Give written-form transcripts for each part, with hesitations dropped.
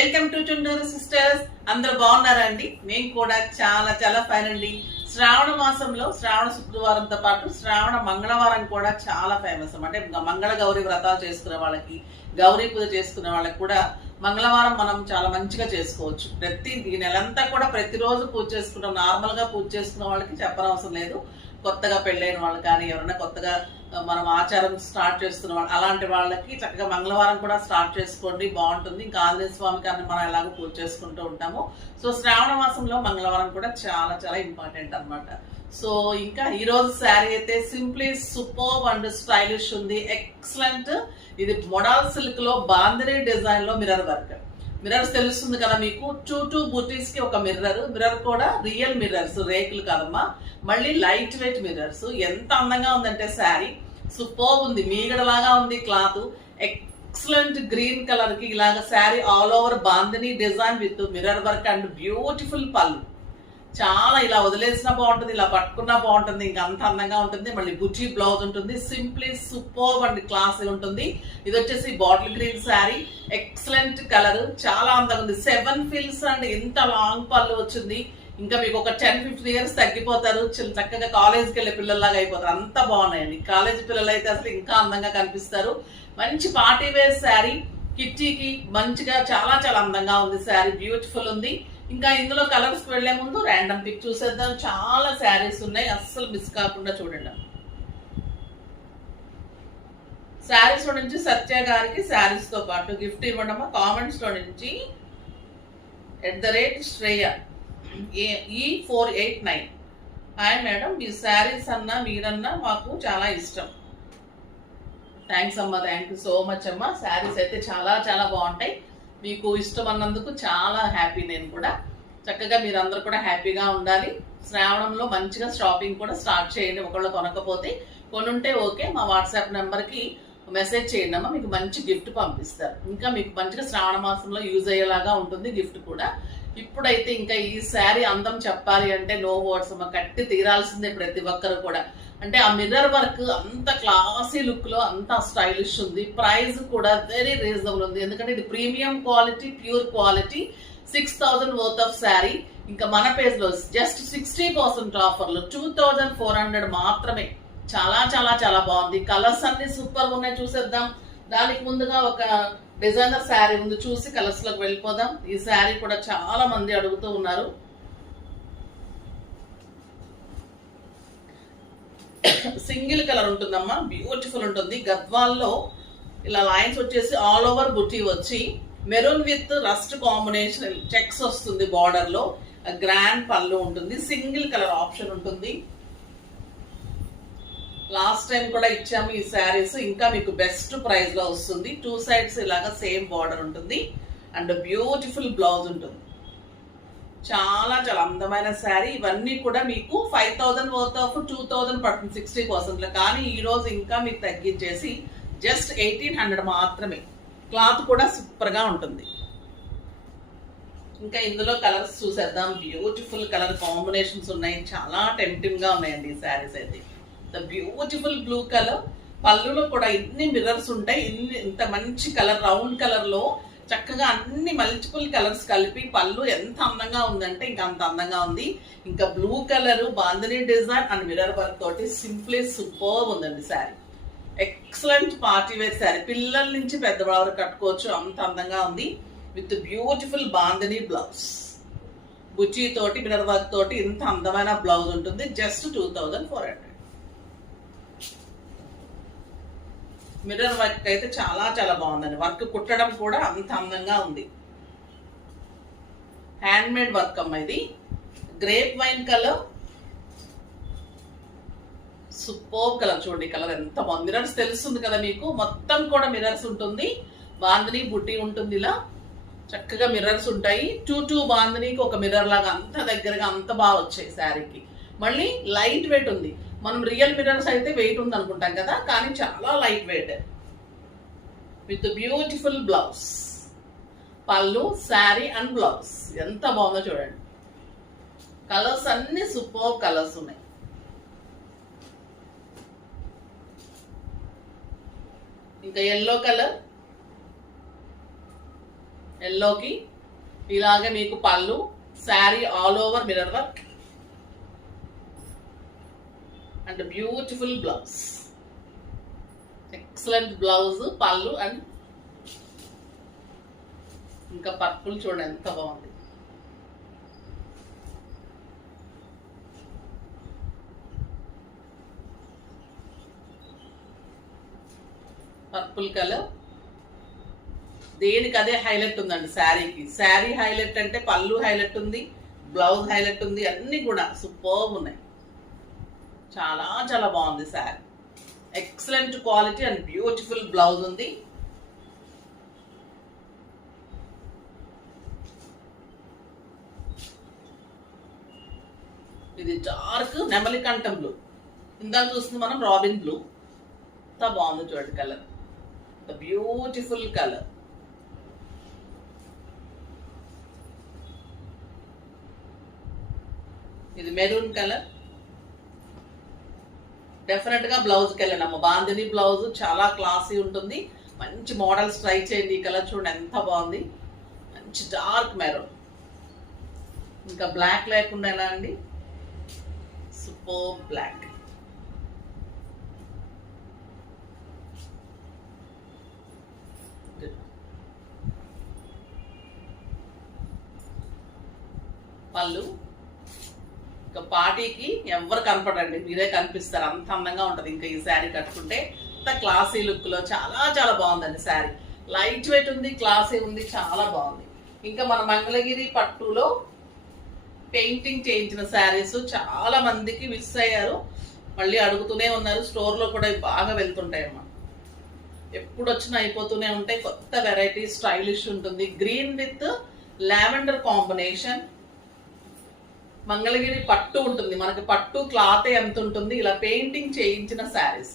Welcome to Chunduru sisters. అందరూ బాగున్నారా అండి? మేము కూడా చాలా చాలా ఫైన్ అండి. శ్రావణ మాసంలో శ్రావణ శుక్రవారంతో పాటు శ్రావణ మంగళవారం కూడా చాలా ఫేమస్. అంటే మంగళ గౌరీ వ్రతాలు చేసుకునే వాళ్ళకి, గౌరీ పూజ చేసుకునే వాళ్ళకి కూడా మంగళవారం మనం చాలా మంచిగా చేసుకోవచ్చు. ఈ నెలంతా కూడా ప్రతిరోజు పూజ చేసుకుంటాం. నార్మల్ గా పూజ చేసుకునే వాళ్ళకి చెప్పనవసరం లేదు. కొత్తగా పెళ్ళైన వాళ్ళు కానీ ఎవరైనా కొత్తగా మనం ఆచారం స్టార్ట్ చేస్తున్న వాళ్ళు అలాంటి వాళ్ళకి చక్కగా మంగళవారం కూడా స్టార్ట్ చేసుకోండి, బాగుంటుంది. ఇంకా ఆంజనేయ స్వామికి అన్ని మనం ఎలాగో పూజ చేసుకుంటూ ఉంటాము. సో శ్రావణ మాసంలో మంగళవారం కూడా చాలా చాలా ఇంపార్టెంట్ అనమాట. సో ఇంకా ఈ రోజు శారీ అయితే సింప్లీ సూపర్బ్ అండ్ స్టైలిష్ ఉంది, ఎక్సలెంట్. ఇది మోడల్ సిల్క్ లో బాందినీ డిజైన్ లో మిర్రర్ వర్క్. మిర్రర్స్ తెలుస్తుంది కదా మీకు, టూ బూటీస్ కి ఒక మిర్రర్ కూడా రియల్ మిర్రర్స్, రేకులు కాదమ్మా, మళ్ళీ లైట్ వెయిట్ మిర్రర్స్. ఎంత అందంగా ఉందంటే శారీ సూపర్బ్ ఉంది, మీగడలాగా ఉంది క్లాత్. ఎక్సలెంట్ గ్రీన్ కలర్ కి ఇలాగ sari all over bandhani design with mirror work and beautiful పళ్ళు. చాలా ఇలా వదిలేసినా బాగుంటుంది, ఇలా పట్టుకున్నా బాగుంటుంది, ఇంకా అంత అందంగా ఉంటుంది. మళ్ళీ బుజ్జి బ్లౌజ్ ఉంటుంది, సింప్లీ సూపర్బ్ అండ్ క్లాస్ ఉంటుంది. ఇది వచ్చేసి bottle green sari, excellent colour, చాలా అందంగా ఉంది. 7 ఫిల్స్ అండ్ ఇంత లాంగ్ పళ్ళు వచ్చింది. ఇంకా మీకు ఒక 10-15 ఇయర్స్ తగ్గిపోతారు, చక్కగా కాలేజ్కి వెళ్ళే పిల్లల్లాగా అయిపోతారు, అంత బాగున్నాయండి. కాలేజ్ పిల్లలు అయితే అసలు ఇంకా అందంగా కనిపిస్తారు. మంచి పార్టీ వేర్ శారీ, కిట్టీకి మంచిగా చాలా చాలా అందంగా ఉంది శారీ, బ్యూటిఫుల్ ఉంది. ఇంకా ఇందులో కలర్స్ వెళ్లే ముందు ర్యాండమ్ పిక్ చూసేద్దాం. చాలా శారీస్ ఉన్నాయి, అస్సలు మిస్ కాకుండా చూడండి. శారీస్ లో నుంచి సత్య గారికి శారీస్ తో పాటు గిఫ్ట్ ఇవ్వడం. కామెంట్స్ లో నుంచి @శ్రేయ E489, హాయ్ మేడం, మీ శారీస్ అన్నా మీరన్నా మాకు చాలా ఇష్టం. థ్యాంక్స్ అమ్మా, థ్యాంక్ యూ సో మచ్ అమ్మా. శారీస్ అయితే చాలా చాలా బాగుంటాయి, మీకు ఇష్టం అన్నందుకు చాలా హ్యాపీ. నేను కూడా చక్కగా మీరందరూ కూడా హ్యాపీగా ఉండాలి. శ్రావణంలో మంచిగా షాపింగ్ కూడా స్టార్ట్ చేయండి. ఒకళ్ళు కొనకపోతే కొనుంటే ఓకే, మా వాట్సాప్ నెంబర్కి మెసేజ్ చేయండి అమ్మా, మీకు మంచి గిఫ్ట్ పంపిస్తారు. ఇంకా మీకు మంచిగా శ్రావణ మాసంలో యూజ్ అయ్యేలాగా ఉంటుంది గిఫ్ట్ కూడా. ఇప్పుడైతే ఇంకా ఈ శారీ అందం చెప్పాలి అంటే నో వర్డ్స్ అమ్మ, కట్టి తీరాల్సిందే ప్రతి ఒక్కరు కూడా. అంటే ఆ మిర్రర్ వర్క్ అంత క్లాసీ లుక్ లో అంత స్టైలిష్ ఉంది. ప్రైస్ కూడా వెరీ రీజనబుల్ ఉంది, ఎందుకంటే ఇది premium quality, pure quality. 6000 worth of sari. ఇంకా మన పేజ్ లో జస్ట్ 60% ఆఫర్లు 2400 మాత్రమే. చాలా చాలా చాలా బాగుంది. కలర్స్ అన్ని సూపర్ ఉన్నాయి, చూసేద్దాం. దానికి ముందుగా ఒక డిజైనర్ శారీ ఉంది, చూసి కలర్స్ లోకి వెళ్ళిపోదాం. ఈ శారీ కూడా చాలా మంది అడుగుతూ ఉన్నారు. సింగిల్ కలర్ ఉంటుందమ్మా, బ్యూటిఫుల్ ఉంటుంది. గద్వాల్లో ఇలా లైన్స్ వచ్చేసి ఆల్ ఓవర్ బుటీ వచ్చి maroon with rust combination checks వస్తుంది. బార్డర్ లో గ్రాండ్ పళ్ళు ఉంటుంది, సింగిల్ కలర్ ఆప్షన్ ఉంటుంది. లాస్ట్ టైం కూడా ఇచ్చాము ఈ శారీస్, ఇంకా మీకు బెస్ట్ ప్రైస్ లో వస్తుంది. 2 సైడ్స్ ఇలాగా సేమ్ బార్డర్ ఉంటుంది అండ్ బ్యూటిఫుల్ బ్లౌజ్ ఉంటుంది. చాలా చాలా అందమైన శారీ. ఇవన్నీ కూడా మీకు 5000 వర్త్ ఆఫ్ 2000 పడుతుంది 60%. కానీ ఈ రోజు ఇంకా మీకు తగ్గించేసి జస్ట్ 1800 మాత్రమే. క్లాత్ కూడా సూపర్ గా ఉంటుంది. ఇంకా ఇందులో కలర్స్ చూసేద్దాం. బ్యూటిఫుల్ కలర్ కాంబినేషన్స్ ఉన్నాయి, చాలా టెంప్టింగ్ గా ఉన్నాయండి ఈ శారీస్ అయితే. ద బ్యూటిఫుల్ బ్లూ కలర్, పళ్ళులో కూడా ఇన్ని మిర్రర్స్ ఉంటాయి. ఇంత మంచి కలర్, రౌండ్ కలర్ లో చక్కగా అన్ని మల్టిపుల్ కలర్స్ కలిపి పళ్ళు ఎంత అందంగా ఉందంటే ఇంకా అంత అందంగా ఉంది. ఇంకా blue colour bandhani design and mirror work తోటి సింప్లీ సూపర్ ఉందండి sari. Excellent party wear sari, పిల్లల నుంచి పెద్దవాళ్ళ వరకు కట్టుకోవచ్చు, అంత అందంగా ఉంది. విత్ బ్యూటిఫుల్ బాందినీ బ్లౌజ్, బుచ్చి తోటి మిర్రర్ వర్క్ తోటి ఇంత అందమైన బ్లౌజ్ ఉంటుంది. జస్ట్ 2400. మిర్రర్ వర్క్ అయితే చాలా చాలా బాగుందండి. వర్క్ కుట్టడం కూడా అంత అందంగా ఉంది. హ్యాండ్ మేడ్ వర్క్ అమ్మ. ఇది grape wine colour, super colour. చూడండి కలర్ ఎంత బాగుంది. మిర్రర్స్ తెలుస్తుంది కదా మీకు, మొత్తం కూడా మిర్రర్స్ ఉంటుంది. బాందినీ బుట్టి ఉంటుంది, ఇలా చక్కగా మిర్రర్స్ ఉంటాయి. 2 బాందినీకి ఒక మిర్రర్ లాగా అంత దగ్గరగా అంత బాగా వచ్చాయి శారీకి. మళ్ళీ లైట్ వెయిట్ ఉంది. మనం రియల్ మిర్రర్స్ అయితే వెయిట్ ఉంది అనుకుంటాం కదా, కానీ చాలా light weight. With beautiful blouse, పళ్ళు, శారీ అండ్ బ్లౌజ్ ఎంత బాగుందో చూడండి. కలర్స్ అన్ని సూపర్ కలర్స్ ఉన్నాయి. ఇంకా ఎల్లో కలర్, ఎల్లోకి ఇలాగే మీకు పళ్ళు, sari all over mirror work and beautiful blouse. Excellent blouse, పళ్ళు అండ్ ఇంకా పర్పుల్ చూడండి ఎంత బాగుంది. పర్పుల్ కలర్ దేనికి అదే హైలైట్ ఉందండి శారీకి. శారీ హైలైట్ అంటే పళ్ళు హైలైట్ ఉంది, బ్లౌజ్ హైలైట్ ఉంది, అన్నీ కూడా సూపర్బ్ ఉన్నాయి. చాలా చాలా బాగుంది sari. Excellent quality and beautiful blouse ఉంది. ఇది డార్క్ నెమలి కంఠం బ్లూ. ఇందాక చూస్తుంది మనం రాబిన్ బ్లూ. ఎంత బాగుంది చూడండి కలర్, బ్యూటిఫుల్ కలర్. ఇది మెరూన్ కలర్. డెఫినెట్ గా బ్లౌజ్ కి వెళ్ళండి. బాందిని బ్లౌజ్ చాలా క్లాసీ ఉంటుంది. మంచి మోడల్స్ ట్రై చేయండి. ఈ కలర్ చూడండి ఎంత బాగుంది, మంచి డార్క్ మెరూన్. ఇంకా బ్లాక్ లేకుండా ఎలా అండి, సూపర్ బ్లాక్. పళ్ళు ఇంకా పార్టీకి ఎవరు కనపడండి, మీరే కనిపిస్తారు, అంత అందంగా ఉంటుంది. ఇంకా ఈ శారీ కట్టుకుంటే అంత క్లాసీ లుక్ లో చాలా చాలా బాగుందండి శారీ. లైట్ వెయిట్ ఉంది, క్లాసీ ఉంది, చాలా బాగుంది. ఇంకా మన మంగళగిరి పట్టులో పెయింటింగ్ చేయించిన శారీస్ చాలా మందికి మిస్ అయ్యారు, మళ్ళీ అడుగుతూనే ఉన్నారు. స్టోర్లో కూడా బాగా వెళ్తుంటాయమ్మా, ఎప్పుడు వచ్చినా అయిపోతూనే ఉంటాయి. కొత్త వెరైటీ స్టైలిష్ ఉంటుంది. Green with lavender combination. Mangalagiri పట్టు ఉంటుంది, మనకి పట్టు క్లాత్ ఎంత ఉంటుంది. ఇలా పెయింటింగ్ చేయించిన saris,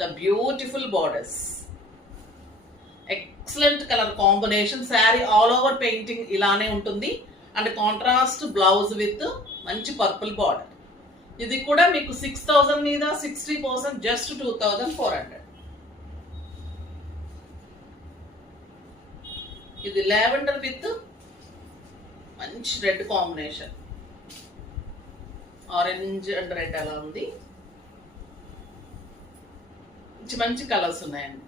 the beautiful borders, excellent colour combination. Sari all over painting ఇలానే ఉంటుంది అండ్ కాంట్రాస్ట్ బ్లౌజ్ విత్ మంచి పర్పుల్ బార్డర్. ఇది కూడా మీకు 6000 మీద 60% జస్ట్ 2400. ఇది లావెండర్ విత్ మంచి red combination, orange and red అలా ఉంది. మంచి మంచి కలర్స్ ఉన్నాయండి.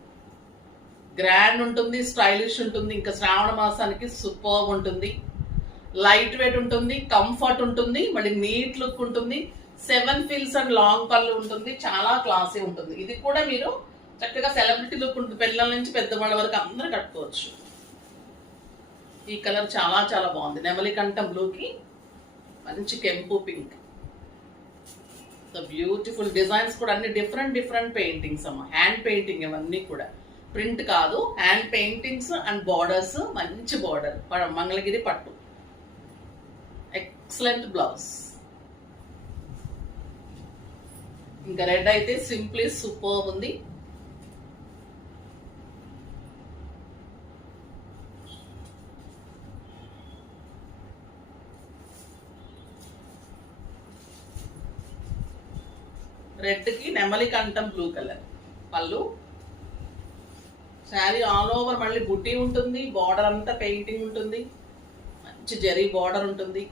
గ్రాండ్ ఉంటుంది, స్టైలిష్ ఉంటుంది. ఇంకా శ్రావణ మాసానికి సూపర్ ఉంటుంది. లైట్ వెయిట్ ఉంటుంది, కంఫర్ట్ ఉంటుంది, మళ్ళీ నీట్ లుక్ ఉంటుంది. 7 ఫిల్స్ అండ్ లాంగ్ పళ్ళు ఉంటుంది, చాలా క్లాసీ ఉంటుంది. ఇది కూడా మీరు చక్కగా సెలబ్రిటీ లుక్ ఉంటుంది, పిల్లల నుంచి పెద్దవాళ్ళ వరకు అందరూ కట్టుకోవచ్చు. ఈ కలర్ చాలా చాలా బాగుంది. నెమలికంఠం బ్లూకి మంచి కెంపు పింక్. బ్యూటిఫుల్ డిజైన్స్ కూడా అన్ని డిఫరెంట్ డిఫరెంట్ పెయింటింగ్స్ అమ్మ, హ్యాండ్ పెయింటింగ్ ఇవన్నీ కూడా, ప్రింట్ కాదు, హ్యాండ్ పెయింటింగ్స్ అండ్ బార్డర్స్. మంచి బార్డర్, మంగళగిరి పట్టు. Excellent blouse. ఇంకా రెడ్ అయితే సింప్లీ సూపర్ ఉంది. రెడ్ కి నెమలికంఠం బ్లూ కలర్ పళ్ళు. శారీ ఆల్ ఓవర్ మళ్ళీ బుట్టి ఉంటుంది, బార్డర్ అంతా పెయింటింగ్ ఉంటుంది, మంచి జరీ బార్డర్ ఉంటుంది.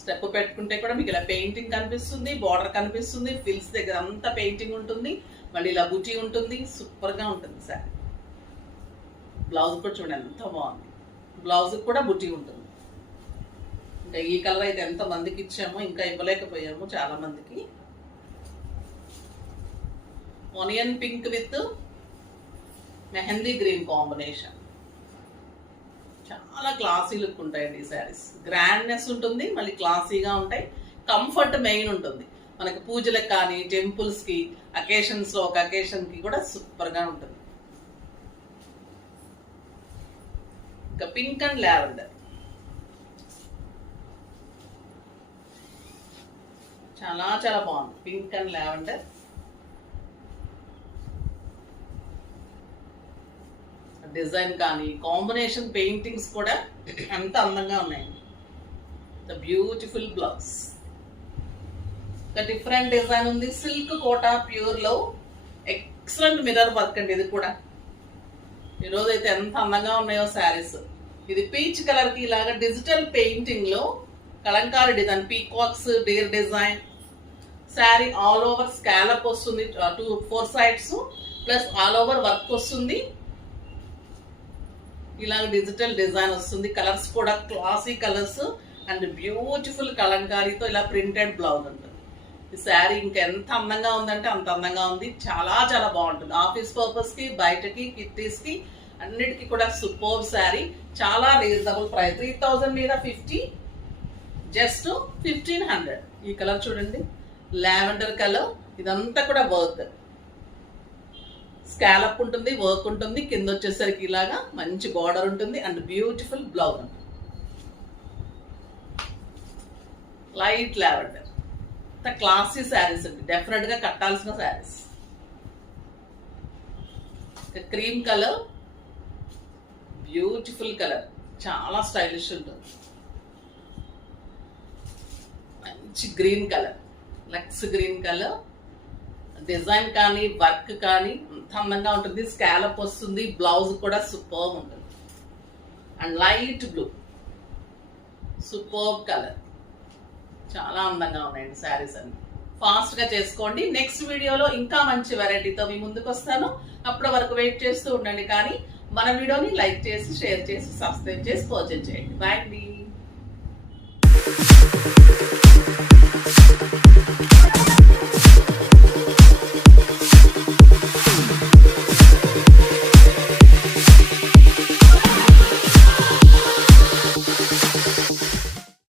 స్టెప్ పెట్టుకుంటే కూడా మీకు ఇలా పెయింటింగ్ కనిపిస్తుంది, బార్డర్ కనిపిస్తుంది, ఫిల్స్ దగ్గర అంతా పెయింటింగ్ ఉంటుంది, మళ్ళీ ఇలా బుట్టి ఉంటుంది. సూపర్ గా ఉంటుంది శారీ. బ్లౌజ్ కూడా చూడండి ఎంత బాగుంది, బ్లౌజ్ కూడా బుట్టి ఉంటుంది. ఇంకా ఈ కలర్ అయితే ఎంత మందికి ఇచ్చామో, ఇంకా ఇవ్వలేకపోయాము చాలా మందికి. Onion pink with mehndi green combination, చాలా క్లాసీ లుక్ ఉంటాయండి ఈ శారీస్. గ్రాండ్నెస్ ఉంటుంది, మళ్ళీ క్లాసీగా ఉంటాయి. కంఫర్ట్ మెయిన్ ఉంటుంది. మనకి పూజలకు కానీ, టెంపుల్స్ కి, అకేషన్స్ లో ఒక అకేషన్ కి కూడా సూపర్ గా ఉంటుంది. ఇంకా పింక్ అండ్ లావెండర్ చాలా చాలా బాగుంది. పింక్ అండ్ లావెండర్ డిజైన్ కానీ, కాంబినేషన్ పెయింటింగ్స్ కూడా ఎంత అందంగా ఉన్నాయి. The beautiful blouse. Different design ఉంది. సిల్క్ కోటా ప్యూర్ లో ఎక్సలెంట్ మిర్రర్ వర్క్ అండి. ఇది కూడా ఈరోజు అయితే ఎంత అందంగా ఉన్నాయో శారీస్. ఇది పీచ్ కలర్ కి ఇలాగా డిజిటల్ పెయింటింగ్ లో Kalamkari design, peacocks, Deere design. Sari all over scallop వస్తుంది, 4 sides plus all over work వస్తుంది. ఇలాగ డిజిటల్ డిజైన్ వస్తుంది. కలర్స్ కూడా క్లాసీ కలర్స్ అండ్ బ్యూటిఫుల్ కలంకారీతో ఇలా ప్రింటెడ్ బ్లౌజ్ ఉంటుంది. ఈ శారీ ఇంకా ఎంత అందంగా ఉందంటే అంత అందంగా ఉంది. చాలా చాలా బాగుంటుంది. ఆఫీస్ పర్పస్ కి, బయటకి, కిట్టీస్ కి అన్నిటికీ కూడా సూపర్ శారీ. చాలా రీజనబుల్ ప్రైస్. 3000 మీద 50, జస్ట్ 1500. ఈ కలర్ చూడండి, లావెండర్ కలర్. ఇదంతా కూడా వర్క్, స్కాలప్ ఉంటుంది, వర్క్ ఉంటుంది. కింద వచ్చేసరికి ఇలాగా మంచి బార్డర్ ఉంటుంది అండ్ బ్యూటిఫుల్ బ్లౌజ్ ఉంటుంది. లైట్ లావెండర్, క్లాసీ శారీస్ అండి, డెఫినెట్ గా కట్టాల్సిన saris. Cream colour, beautiful colour, చాలా స్టైలిష్ ఉంటుంది. మంచి green colour, lux green colour. Design కానీ వర్క్ కానీ అంత అందంగా ఉంటుంది. స్కాలప్ వస్తుంది, బ్లౌజ్ కూడా సూపర్ ఉంటుంది. And light blue, super colour. చాలా అందంగా ఉన్నాయండి శారీస్ అన్ని. ఫాస్ట్ గా చేసుకోండి. నెక్స్ట్ వీడియోలో ఇంకా మంచి వెరైటీతో మీ ముందుకు వస్తాను. అప్పటి వరకు వెయిట్ చేస్తూ ఉండండి. కానీ మన వీడియోని లైక్ చేసి, షేర్ చేసి, సబ్స్క్రైబ్ చేసి పర్చేజ్ చేయండి. బాయ్ అండి.